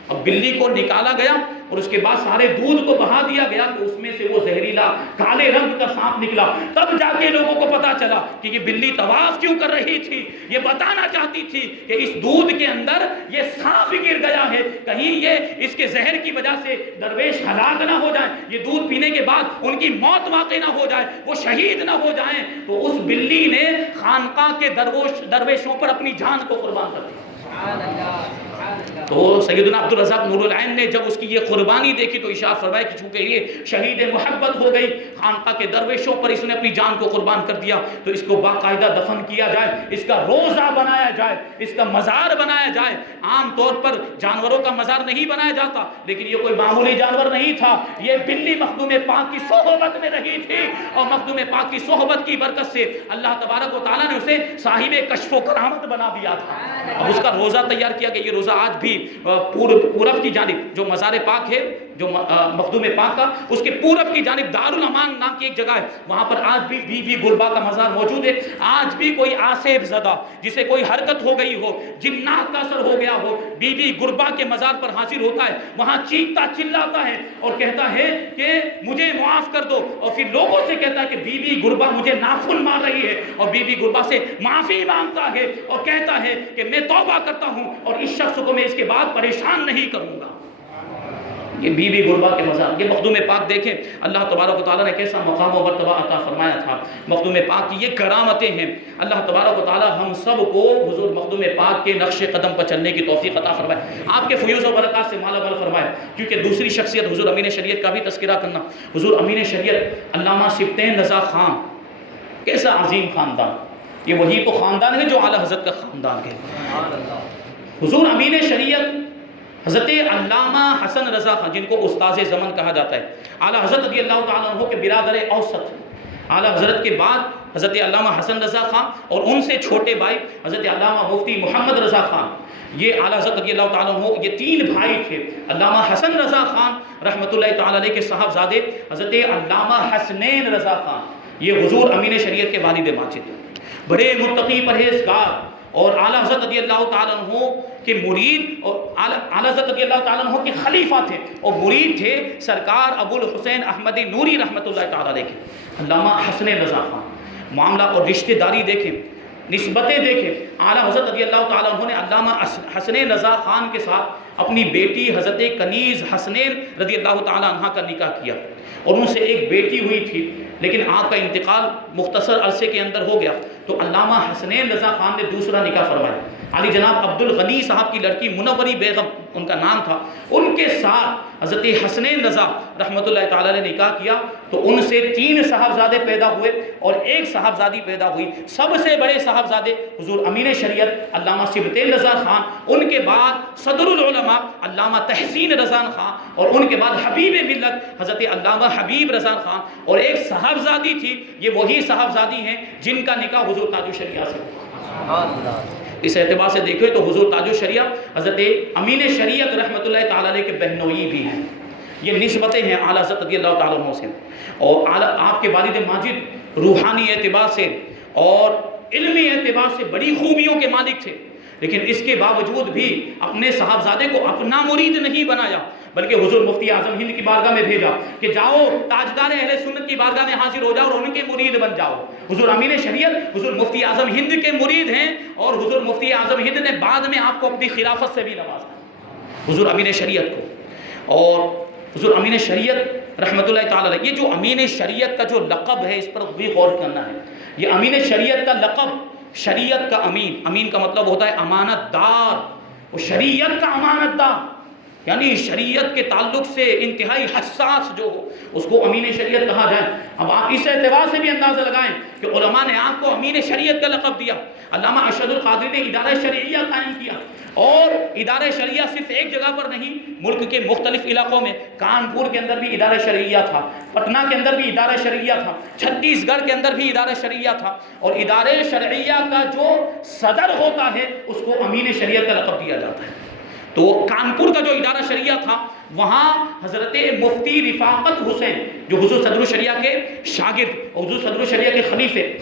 اب بلی کو نکالا گیا اور اس کے بعد سارے دودھ کو بہا دیا گیا کہ اس میں سے وہ زہریلا کالے رنگ کا سانپ نکلا۔ تب جا کے لوگوں کو پتا چلا کہ یہ بلی طواف کیوں کر رہی تھی، یہ بتانا چاہتی تھی کہ اس دودھ کے اندر یہ سانپ گر گیا ہے، کہیں یہ اس کے زہر کی وجہ سے درویش ہلاک نہ ہو جائیں، یہ دودھ پینے کے بعد ان کی موت واقع نہ ہو جائے، وہ شہید نہ ہو جائیں۔ تو اس بلی نے خانقاہ کے درویشوں پر اپنی جان کو قربان کر دیا۔ تو سیدنا عبدالرزاق نور العین نے جب اس کی یہ قربانی دیکھی تو ارشاد فرمایا کہ چونکہ یہ شہید محبت ہو گئی، خانقاہ کے درویشوں پر اس نے اپنی جان کو قربان کر دیا، تو اس کو باقاعدہ دفن کیا جائے، اس کا روزہ بنایا جائے، اس کا مزار بنایا جائے۔ عام طور پر جانوروں کا مزار نہیں بنایا جاتا، لیکن یہ کوئی معمولی جانور نہیں تھا، یہ بلی مخدوم پاک کی صحبت میں رہی تھی، اور مخدوم پاک کی صحبت کی برکت سے اللہ تبارک و تعالیٰ نے اسے صاحب کشف و کرامت بنا دیا تھا۔ اب اس کا روزہ تیار کیا گیا، یہ روزہ آج بھی پورب کی جانب جو مزار پاک ہے، جو مخدوم پاک کا، اس کے پورب کی جانب دارالامان نام کی ایک جگہ ہے، وہاں پر آج بھی بی بی گربا کا مزار موجود ہے۔ آج بھی کوئی آصف زدہ جسے کوئی حرکت ہو گئی ہو، جنات کا اثر ہو گیا ہو، بی بی گربا کے مزار پر حاضر ہوتا ہے، وہاں چیختا چلاتا ہے اور کہتا ہے کہ مجھے معاف کر دو، اور پھر لوگوں سے کہتا ہے کہ بی بی گربا مجھے ناخن مار رہی ہے، اور بی بی گربا سے معافی مانگتا ہے اور کہتا ہے کہ میں توبہ کرتا ہوں اور اس شخص کو میں اس کے بعد پریشان نہیں کروں گا۔ یہ بی بی گربا کے مزار، یہ مخدوم پاک دیکھیں اللہ تبارک و تعالیٰ نے کیسا مقام و مرتبہ عطا فرمایا تھا۔ مخدوم پاک کی یہ کرامتیں ہیں، اللہ تبارک و تعالیٰ ہم سب کو حضور مخدوم پاک کے نقش قدم پر چلنے کی توفیق عطا فرمائے، آپ کے فیوز و برکات سے مالا مال فرمائے۔ کیونکہ دوسری شخصیت حضور امین شریعت کا بھی تذکرہ کرنا، حضور امین شریعت علامہ سبطین رضا خان، کیسا عظیم خاندان، یہ وہی تو خاندان ہے جو اعلیٰ حضرت کا خاندان ہے۔ حضور امین شریعت حضرت علامہ حسن رضا خان، جن کو استاذ زمن کہا جاتا ہے، اعلیٰ حضرت رضی اللہ تعالیٰ عنہ کے برادر اوسط، اعلیٰ حضرت کے بعد حضرت علامہ حسن رضا خان اور ان سے چھوٹے بھائی حضرت علامہ مفتی محمد رضا خان، یہ اعلیٰ حضرت رضی اللہ تعالیٰ عنہ یہ تین بھائی تھے۔ علامہ حسن رضا خان رحمۃ اللہ تعالیٰ علیہ کے صاحبزادے حضرت علامہ حسنین رضا خان، یہ حضور امین شریعت کے والد ماجد ہیں، بڑے متقی پرہیزگار اور اعلیٰ حضرت رضی اللہ تعالیٰ عنہ کے مرید اور اعلیٰ حضرت رضی اللہ تعالیٰ عنہ کے خلیفہ تھے اور مرید تھے سرکار ابو الحسین احمدی نوری رحمۃ اللہ تعالیٰ علیہ کے، علامہ حسن رضا خان۔ معاملہ اور رشتہ داری دیکھیں، نسبتیں دیکھیں، اعلیٰ حضرت رضی اللہ تعالیٰ عنہ نے علامہ حسن رضا خان کے ساتھ اپنی بیٹی حضرت کنیز حسنین رضی اللہ تعالیٰ عنہ کا نکاح کیا، اور ان سے ایک بیٹی ہوئی تھی، لیکن آپ کا انتقال مختصر عرصے کے اندر ہو گیا، تو علامہ حسنین رضا خان نے دوسرا نکاح فرمایا۔ علی جناب عبد الغنی صاحب کی لڑکی منوری بیگم ان کا نام تھا، ان کے ساتھ حضرت حسنین رضا رحمۃ اللہ تعالیٰ نے نکاح کیا، تو ان سے 3 صاحبزادے پیدا ہوئے اور 1 صاحبزادی پیدا ہوئی۔ سب سے بڑے صاحبزادے حضور امین شریعت علامہ سبطین رضا خان، ان کے بعد صدر العلماء علامہ تحسین رضا خان، اور ان کے بعد حبیب ملت حضرت علامہ حبیب رضا خان، اور 1 صاحبزادی تھی، یہ وہی صاحبزادی ہیں جن کا نکاح حضور تاج الشریعہ سے ہوا۔ اس اعتبار سے دیکھیں تو حضور تاج الشریعہ حضرت امین شریعت رحمۃ اللہ تعالیٰ علیہ کے بہنوئی بھی ہیں، یہ نسبتیں ہیں اعلیٰ حضرت رضی اللہ تعالیٰ عنہ سے، اور آپ کے والد ماجد روحانی اعتبار سے اور علمی اعتبار سے بڑی خوبیوں کے مالک تھے، لیکن اس کے باوجود بھی اپنے صاحبزادے کو اپنا مرید نہیں بنایا، بلکہ حضور مفتی اعظم ہند کی بارگاہ میں بھیجا کہ جاؤ تاجدار اہل سنت کی بارگاہ میں حاضر ہو جاؤ اور ان کے مرید بن جاؤ۔ حضور امین شریعت حضور مفتی اعظم ہند کے مرید ہیں، اور حضور مفتی اعظم ہند نے بعد میں آپ کو اپنی خلافت سے بھی نوازا، حضور امین شریعت کو۔ اور حضور امین شریعت رحمۃ اللہ تعالیٰ علیہ، یہ جو امین شریعت کا جو لقب ہے اس پر بھی غور کرنا ہے۔ یہ امین شریعت کا لقب، شریعت کا امین، امین کا مطلب ہوتا ہے امانت دار، اور شریعت کا امانت دار یعنی شریعت کے تعلق سے انتہائی حساس جو ہو اس کو امین شریعت کہا جائے۔ اب آپ اس اعتبار سے بھی اندازہ لگائیں کہ علماء نے آپ کو امین شریعت کا لقب دیا۔ علامہ ارشد القادری نے ادارہ شرعیہ قائم کیا، اور ادارہ شرعیہ صرف ایک جگہ پر نہیں، ملک کے مختلف علاقوں میں، کانپور کے اندر بھی ادارہ شرعیہ تھا، پٹنہ کے اندر بھی ادارہ شرعیہ تھا، چھتیس گڑھ کے اندر بھی ادارہ شرعیہ تھا، اور ادارہ شرعیہ کا جو صدر ہوتا ہے اس کو امین شریعت کا لقب دیا جاتا ہے۔ تو کانپور کا جو ادارہ شریعہ تھا وہاں حضرت مفتی رفاقت حسین جو حضور صدر الشریعہ کے شاگرد، حضور صدر الشریعہ کے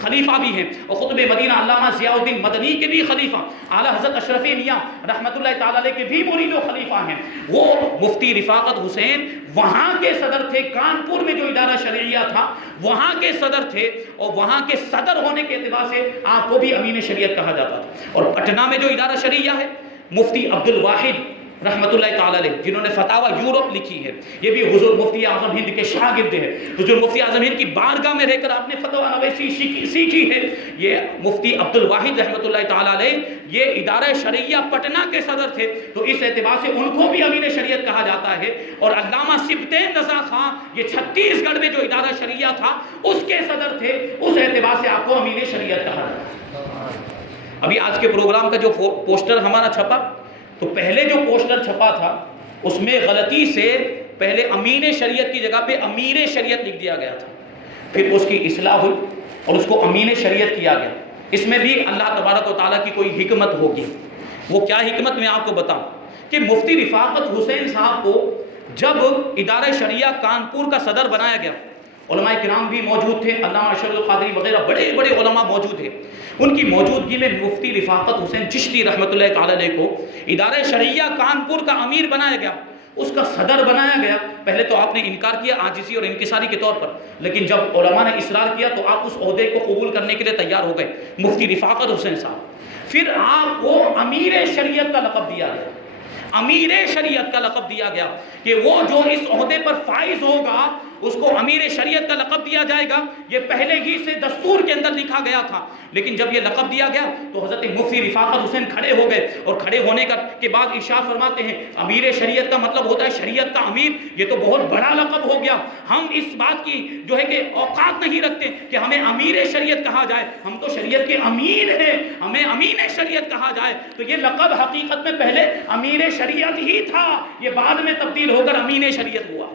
خلیفہ بھی ہیں، اور خطب مدینہ علامہ ضیاء الدین مدنی کے بھی خلیفہ، اعلیٰ حضرت اشرف میاں رحمۃ اللہ تعالیٰ علیہ کے بھی مرید و خلیفہ ہیں، وہ مفتی رفاقت حسین وہاں کے صدر تھے۔ کانپور میں جو ادارہ شرعیہ تھا وہاں کے صدر تھے، اور وہاں کے صدر ہونے کے اعتبار سے آپ کو بھی امین شریعت کہا جاتا تھا۔ اور پٹنہ میں جو ادارہ شرعیہ ہے، مفتی عبد الواحد رحمۃ اللہ تعالیٰ علیہ، جنہوں نے فتاوی یورپ لکھی ہے، یہ بھی حضور مفتی اعظم ہند کے شاگرد ہیں۔ حضور مفتی اعظم ہند کی بارگاہ میں رہ کر آپ نے فتویٰ نویسی سیکھی ہے۔ یہ مفتی عبد الواحد رحمۃ اللہ تعالیٰ علیہ یہ ادارہ شرعیہ پٹنہ کے صدر تھے، تو اس اعتبار سے ان کو بھی امین شریعت کہا جاتا ہے۔ اور علامہ سبطین رضا خان یہ چھتیس گڑھ میں جو ادارہ شرعیہ تھا اس کے صدر تھے، اس اعتبار سے آپ کو امین شریعت کہا جاتا ہے۔ ابھی آج کے پروگرام کا جو پوسٹر ہمارا چھپا، تو پہلے جو پوسٹر چھپا تھا اس میں غلطی سے پہلے امین شریعت کی جگہ پہ امیر شریعت لکھ دیا گیا تھا، پھر اس کی اصلاح ہوئی اور اس کو امین شریعت کیا گیا۔ اس میں بھی اللہ تبارک و تعالیٰ کی کوئی حکمت ہوگی۔ وہ کیا حکمت میں آپ کو بتاؤں کہ مفتی رفاقت حسین صاحب کو جب ادارہ شرعیہ کانپور کا صدر بنایا گیا، علماء کرام بھی موجود تھے، علامہ ارشد القادری وغیرہ بڑے بڑے علماء موجود ہیں، ان کی موجودگی میں مفتی رفاقت حسین چشتی رحمۃ اللہ تعالی علیہ کو ادارہ شرعیہ کانپور کا امیر بنایا گیا، اس کا صدر بنایا گیا۔ پہلے تو آپ نے انکار کیا عاجزی اور انکساری کے طور پر، لیکن جب علماء نے اصرار کیا تو آپ اس عہدے کو قبول کرنے کے لیے تیار ہو گئے، مفتی رفاقت حسین صاحب۔ پھر آپ کو امیر شریعت کا لقب دیا گیا، امیر شریعت کا لقب دیا گیا کہ وہ جو اس عہدے پر فائز ہوگا اس کو امیر شریعت کا لقب دیا جائے گا۔ یہ پہلے ہی سے دستور کے اندر لکھا گیا تھا، لیکن جب یہ لقب دیا گیا تو حضرت مفتی رفاقت حسین کھڑے ہو گئے، اور کھڑے ہونے کے بعد ارشاد فرماتے ہیں امیر شریعت کا مطلب ہوتا ہے شریعت کا امیر، یہ تو بہت بڑا لقب ہو گیا، ہم اس بات کی جو ہے کہ اوقات نہیں رکھتے کہ ہمیں امیر شریعت کہا جائے، ہم تو شریعت کے امیر ہیں، ہمیں امین شریعت کہا جائے۔ تو یہ لقب حقیقت میں پہلے امیر شریعت ہی تھا، یہ بعد میں تبدیل ہو کر امین شریعت ہوا۔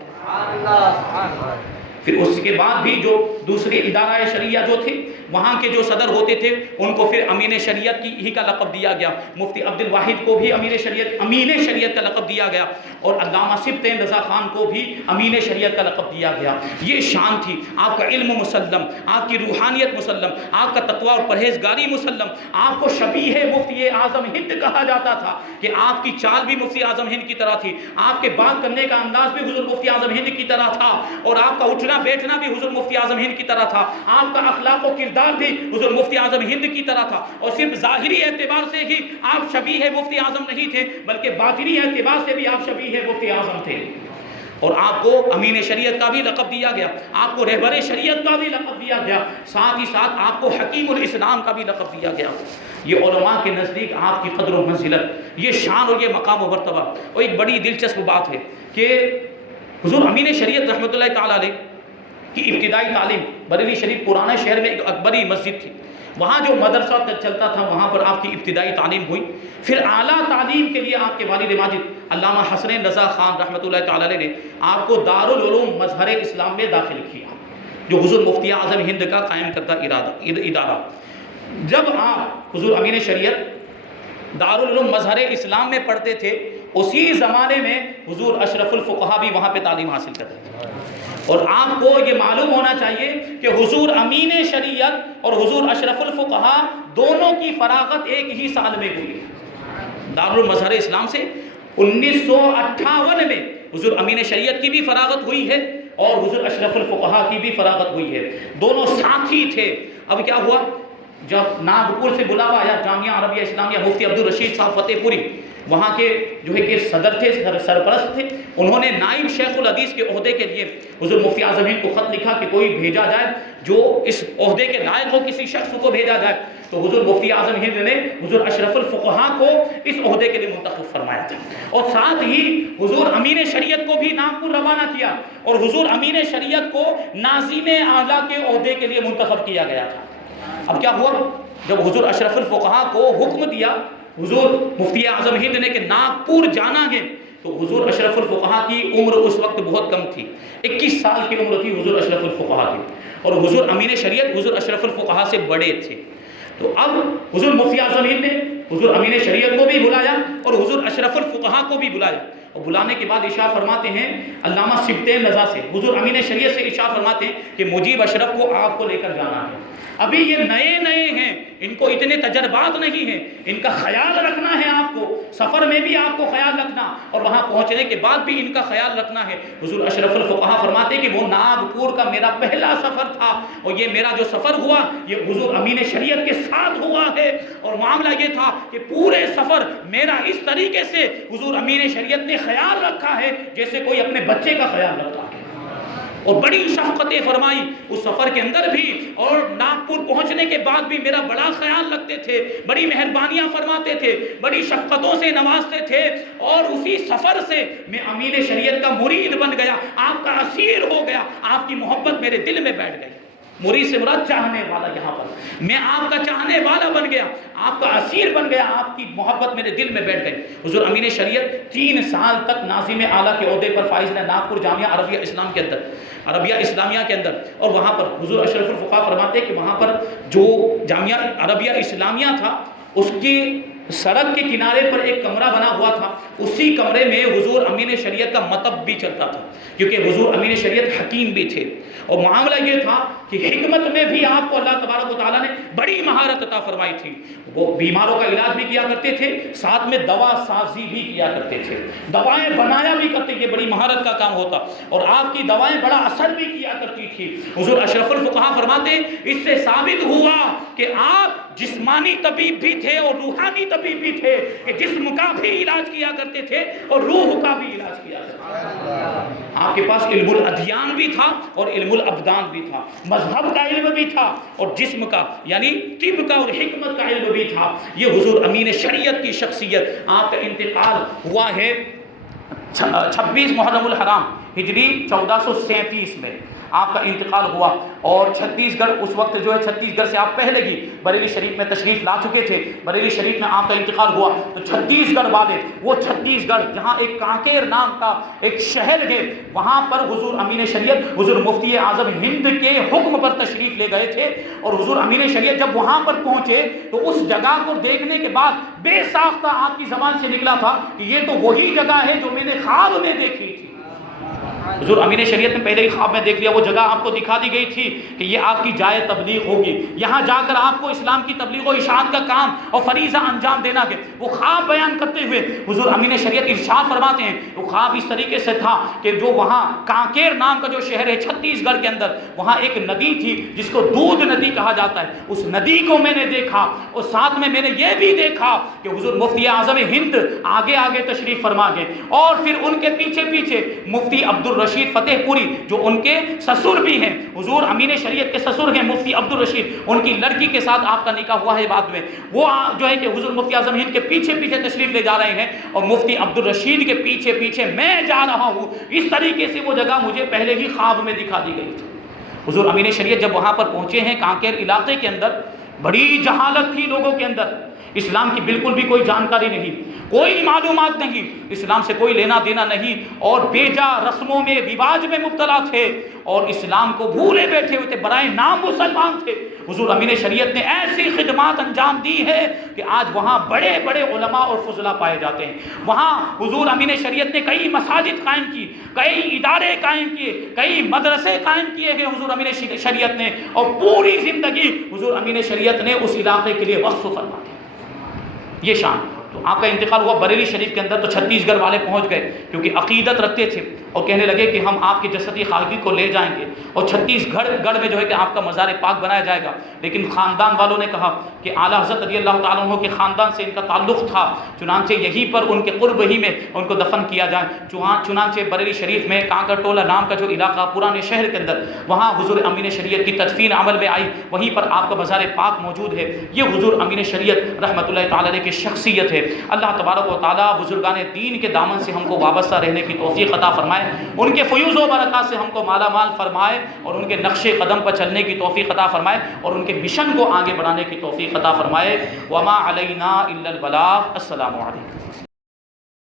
پھر اس کے بعد بھی جو دوسرے ادارہ شرعیہ جو تھے وہاں کے جو صدر ہوتے تھے ان کو پھر امین شریعت کی ہی کا لقب دیا گیا۔ مفتی عبد الواحد کو بھی امین شریعت کا لقب دیا گیا، اور علامہ سبطین رضا خان کو بھی امین شریعت کا لقب دیا گیا۔ یہ شان تھی، آپ کا علم مسلم، آپ کی روحانیت مسلم، آپ کا تقوی اور پرہیزگاری مسلم، آپ کو شبیہ مفتی اعظم ہند کہا جاتا تھا کہ آپ کی چال بھی مفتی اعظم ہند کی طرح تھی، آپ کے بات کرنے کا انداز بھی حضور مفتی اعظم ہند کی طرح تھا، اور آپ کا اٹھنا بیٹھنا بھی حضور مفتی اعظم ہند کی طرح تھا، آپ کا اخلاق و کردار بھی حضور مفتی اعظم ہند کی طرح تھا۔ اور صرف ظاہری اعتبار سے ہی آپ شبیہ مفتی اعظم نہیں تھے، بلکہ باطنی اعتبار سے بھی آپ شبیہ مفتی اعظم تھے۔ اور آپ کو امین شریعت کا بھی لقب دیا گیا، آپ کو رہبر شریعت کا بھی لقب دیا گیا، ساتھ ہی ساتھ آپ کو حکیم الاسلام کا بھی لقب دیا گیا۔ یہ علماء کے نزدیک آپ کی قدر و منزلت، یہ شان اور یہ مقام و مرتبہ۔ اور ایک بڑی دلچسپ بات ہے کہ حضور امین شریعت رحمۃ اللہ تعالی علیہ کی ابتدائی تعلیم بریلی شریف پرانے شہر میں ایک بڑی مسجد تھی، وہاں جو مدرسہ چلتا تھا وہاں پر آپ کی ابتدائی تعلیم ہوئی۔ پھر اعلیٰ تعلیم کے لیے آپ کے والد ماجد علامہ حسنین رضا خان رحمۃ اللہ تعالی علیہ نے آپ کو دارالعلوم مظہر اسلام میں داخل کیا، جو حضور مفتی اعظم ہند کا قائم کردہ ادارہ۔ جب آپ حضور امین شریعت دارالعلوم مظہر اسلام میں پڑھتے تھے، اسی زمانے میں حضور اشرف الفقہا بھی وہاں پہ تعلیم حاصل کرتے تھے۔ اور آپ کو یہ معلوم ہونا چاہیے کہ حضور امین شریعت اور حضور اشرف الفقہا دونوں کی فراغت ایک ہی سال میں ہوئی۔ دارالمظہر اسلام سے 1958 میں حضور امین شریعت کی بھی فراغت ہوئی ہے اور حضور اشرف الفقہا کی بھی فراغت ہوئی ہے، دونوں ساتھی تھے۔ اب کیا ہوا، جب ناگپور سے بلاوا آیا جامعہ عربیہ اسلامیہ، مفتی عبدالرشید صاحب فتح پوری وہاں کے جو ہے کہ صدر تھے، سرپرست تھے، انہوں نے نائب شیخ الحدیث کے عہدے کے لیے حضور مفتی اعظم ہند کو خط لکھا کہ کوئی بھیجا جائے جو اس عہدے کے لائق ہو، کسی شخص کو بھیجا جائے۔ تو حضور مفتی اعظم ہند نے حضور اشرف الفقہا کو اس عہدے کے لیے منتخب فرمایا تھا، اور ساتھ ہی حضور امین شریعت کو بھی ناگپور روانہ کیا، اور حضور امین شریعت کو ناظم اعلیٰ کے عہدے کے لیے منتخب کیا گیا تھا۔ اب کیا ہوا، جب حضور اشرف الفقہا کو حکم دیا حضور مفتی اعظم ہند نے کہ ناگپور جانا ہے، تو حضور اشرف الفقہا کی عمر اس وقت بہت کم تھی، 21 سال کی عمر تھی حضور اشرف الفقہا کی، اور حضور امین شریعت حضور اشرف الفقہا سے بڑے تھے۔ تو اب حضور مفتی اعظم ہند نے حضور امین شریعت کو بھی بلایا اور حضور اشرف الفقہا کو بھی بلایا، اور بلانے کے بعد ارشاد فرماتے ہیں علامہ سبطین رضا سے، حضور امین شریعت سے ارشاد فرماتے ہیں کہ مجیب اشرف کو آپ کو لے کر جانا ہے۔ ابھی یہ نئے نئے ہیں، ان کو اتنے تجربات نہیں ہیں، ان کا خیال رکھنا ہے آپ کو، سفر میں بھی آپ کو خیال رکھنا اور وہاں پہنچنے کے بعد بھی ان کا خیال رکھنا ہے۔ حضور اشرف الفقہا فرماتے ہیں کہ وہ ناگپور کا میرا پہلا سفر تھا، اور یہ میرا جو سفر ہوا یہ حضور امین شریعت کے ساتھ ہوا ہے، اور معاملہ یہ تھا کہ پورے سفر میرا اس طریقے سے حضور امین شریعت نے خیال رکھا ہے جیسے کوئی اپنے بچے کا خیال رکھتا ہے، اور بڑی شفقتیں فرمائی اس سفر کے اندر بھی، اور ناگپور پہنچنے کے بعد بھی میرا بڑا خیال رکھتے تھے، بڑی مہربانیاں فرماتے تھے، بڑی شفقتوں سے نوازتے تھے، اور اسی سفر سے میں امین شریعت کا مرید بن گیا، آپ کا اسیر ہو گیا، آپ کی محبت میرے دل میں بیٹھ گئی۔ مرید سے مراد چاہنے والا، یہاں پر میں آپ کا چاہنے والا بن گیا، آپ کا اسیر بن گیا، آپ کی محبت میرے دل میں بیٹھ گئی۔ حضور امین شریعت 3 سال تک ناظم اعلیٰ کے عہدے پر فائز رہے ناگپور جامعہ عربیہ اسلامیہ کے اندر، اور وہاں پر حضور اشرف الفقہا فرماتے ہیں کہ وہاں پر جو جامعہ عربیہ اسلامیہ تھا اس کی سڑک کے کنارے پر ایک کمرہ بنا ہوا تھا، اسی کمرے میں حضور امین شریعت کا مطب بھی چلتا تھا، کیونکہ حضور امین شریعت حکیم بھی تھے، اور معاملہ یہ تھا کہ حکمت میں بھی آپ کو اللہ تبارک و تعالیٰ نے بڑی مہارت عطا فرمائی تھی۔ وہ بیماروں کا علاج بھی کیا کرتے تھے، ساتھ میں دوا سازی بھی کیا کرتے تھے، دوائیں بنایا بھی کرتے، یہ بڑی مہارت کا کام ہوتا، اور آپ کی دوائیں بڑا اثر بھی کیا کرتی تھی۔ حضور اشرف الفقہا فرماتے ہیں اس سے ثابت ہوا کہ آپ جسمانی طبیب بھی تھے اور روحانی طبیب بھی تھے، کہ جسم کا بھی علاج کیا کرتے تھے اور روح کا بھی علاج کیا کرتے تھے۔ آپ کے پاس علم الادیان بھی تھا اور علم الابدان بھی تھا، مذہب کا علم بھی تھا اور جسم کا یعنی طب کا اور حکمت کا علم بھی تھا۔ یہ حضور امین شریعت کی شخصیت۔ آپ کا انتقال ہوا ہے 26 محرم الحرام ہجری 1437 میں آپ کا انتقال ہوا، اور چھتیس گڑھ اس وقت جو ہے چھتیس گڑھ سے آپ پہلے ہی بریلی شریف میں تشریف لا چکے تھے، بریلی شریف میں آپ کا انتقال ہوا تو چھتیس گڑھ والے، وہ چھتیس گڑھ جہاں ایک کانکیر نام کا ایک شہر ہے، وہاں پر حضور امین شریعت حضور مفتی اعظم ہند کے حکم پر تشریف لے گئے تھے، اور حضور امین شریعت جب وہاں پر پہنچے تو اس جگہ کو دیکھنے کے بعد بے ساختہ آپ کی زبان سے نکلا تھا کہ یہ تو وہی جگہ ہے جو میں نے خواب میں دیکھی تھی۔ حضور امین شریعت نے پہلے ہی خواب میں دیکھ لیا، وہ جگہ آپ کو دکھا دی گئی تھی کہ یہ آپ کی جائے تبلیغ ہوگی، یہاں جا کر آپ کو اسلام کی تبلیغ و اشاعت کا کام اور فریضہ انجام دینا ہے۔ وہ خواب بیان کرتے ہوئے حضور امین شریعت ارشاد فرماتے ہیں، وہ خواب اس طریقے سے تھا کہ جو وہاں کانکیر نام کا جو شہر ہے چھتیس گڑھ کے اندر، وہاں ایک ندی تھی جس کو دودھ ندی کہا جاتا ہے، اس ندی کو میں نے دیکھا، اور ساتھ میں نے یہ بھی دیکھا کہ حضور مفتی اعظم ہند آگے آگے تشریف فرما گئے، اور پھر ان کے پیچھے پیچھے مفتی عبدالرشید فتح پوری جو ان کے سسر بھی ہیں، حضور امین شریعت کے سسر ہیں مفتی عبدالرشید، ان کی لڑکی کے ساتھ آپ کا نکاح ہوا ہے بعد میں، وہ جو ہے کہ حضور مفتی اعظم ہند کے پیچھے پیچھے تشریف لے جا رہے ہیں، اور مفتی عبدالرشید کے پیچھے پیچھے میں جا رہا ہوں۔ اس طریقے سے وہ جگہ مجھے پہلے ہی خواب میں دکھا دی گئی تھی۔ حضور امین شریعت جب وہاں پر پہنچے ہیں کانکیر علاقے کے اندر، بڑی جہالت تھی لوگوں کے اندر، اسلام کی بالکل بھی کوئی جانکاری نہیں، کوئی معلومات نہیں، اسلام سے کوئی لینا دینا نہیں، اور بیجا رسموں میں رواج میں مبتلا تھے، اور اسلام کو بھولے بیٹھے ہوئے تھے، برائے نام مسلمان تھے۔ حضور امین شریعت نے ایسی خدمات انجام دی ہے کہ آج وہاں بڑے بڑے علماء اور فضلاء پائے جاتے ہیں۔ وہاں حضور امین شریعت نے کئی مساجد قائم کی، کئی ادارے قائم کیے، کئی مدرسے قائم کیے گئے حضور امین شریعت نے، اور پوری زندگی حضور امین شریعت نے اس علاقے کے لیے وقف فرما دی۔ یہ شان تو آپ کا انتقال ہوا بریلی شریف کے اندر، تو چھتیس گڑھ والے پہنچ گئے کیونکہ عقیدت رکھتے تھے، اور کہنے لگے کہ ہم آپ کی جسدی خاکی کو لے جائیں گے، اور چھتیس گڑھ میں جو ہے کہ آپ کا مزار پاک بنایا جائے گا، لیکن خاندان والوں نے کہا کہ اعلیٰ حضرت رضی اللہ تعالیٰ عنہ کے خاندان سے ان کا تعلق تھا، چنانچہ یہیں پر ان کے قرب ہی میں ان کو دفن کیا جائے۔ چنانچہ بریلی شریف میں کانکر ٹولہ نام کا جو علاقہ پرانے شہر کے اندر، وہاں حضور امین شریعت کی تدفین عمل میں آئی، وہیں پر آپ کا مزار پاک موجود ہے۔ یہ حضور امین شریعت رحمۃ اللہ تعالیٰ علیہ کی شخصیت ہے۔ اللہ تبارک و تعالیٰ بزرگان دین کے دامن سے ہم کو وابستہ رہنے کی توفیق عطا فرمائے، ان کے فیوز و برکات سے ہم کو مالا مال فرمائے، اور ان کے نقش قدم پر چلنے کی توفیق عطا فرمائے، اور ان کے مشن کو آگے بڑھانے کی توفیق عطا فرمائے۔ وما علینا الا البلاغ۔ السلام علیکم۔